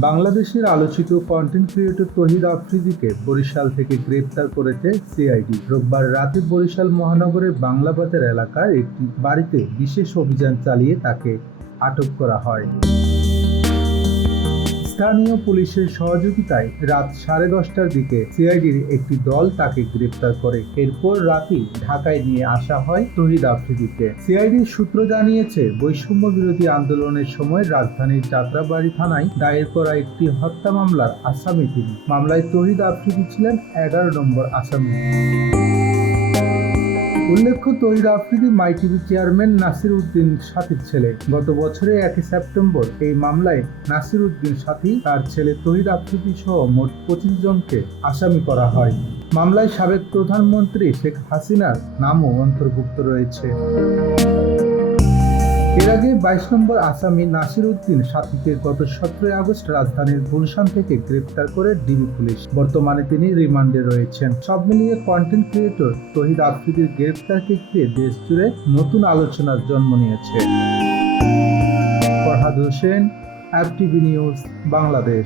বাংলাদেশের আলোচিত content creator Tohid আফ্রিদিকে বরিশাল থেকে গ্রেপ্তার করেছে সিআইডি রোববার রাতে বরিশাল মহানগরের বাংলাবাজার এলাকার একটি বাড়িতে বিশেষ অভিযান চালিয়ে তাকে আটক করা হয়। স্থানীয় পুলিশের সহযোগিতায় রাত সাড়ে দশটার দিকে সিআইডির একটি দল তাকে গ্রেপ্তার করে। এরপর রাতেই ঢাকায় নিয়ে আসা হয় তহিদ আফ্রিদিকে। সিআইডির সূত্র জানিয়েছে বৈষম্য বিরোধী আন্দোলনের সময় রাজধানীর যাত্রাবাড়ি থানায় দায়ের করা একটি হত্যা মামলার আসামি তিনি। মামলায় তহিদ আফ্রিদি ছিলেন এগারো নম্বর আসামি। উল্লেখ্য, তৈর Afridi My TV chairman Nasir Uddin সাথীর ছেলে। গত বছরে একই সেপ্টেম্বর এই মামলায় নাসির উদ্দিন সাথী তার ছেলে তহিদ আফ্রিদি সহ মোট পঁচিশ জনকে আসামি করা হয়। মামলায় সাবেক প্রধানমন্ত্রী শেখ হাসিনার নামও অন্তর্ভুক্ত রয়েছে। এর আগে বাইশ নম্বর আসামি নাসির উদ্দিন সাথীকে গত সতেরোই আগস্ট রাজধানীর গুলশান থেকে গ্রেপ্তার করে ডিবি পুলিশ। বর্তমানে তিনি রিমান্ডে রয়েছেন। সব মিলিয়ে কন্টেন্ট ক্রিয়েটর তহিদ আফ্রিদির গ্রেপ্তারকে ঘিরে দেশ জুড়ে নতুন আলোচনার জন্ম নিয়েছে। Farhad Hossain, app TV news, Bangladesh.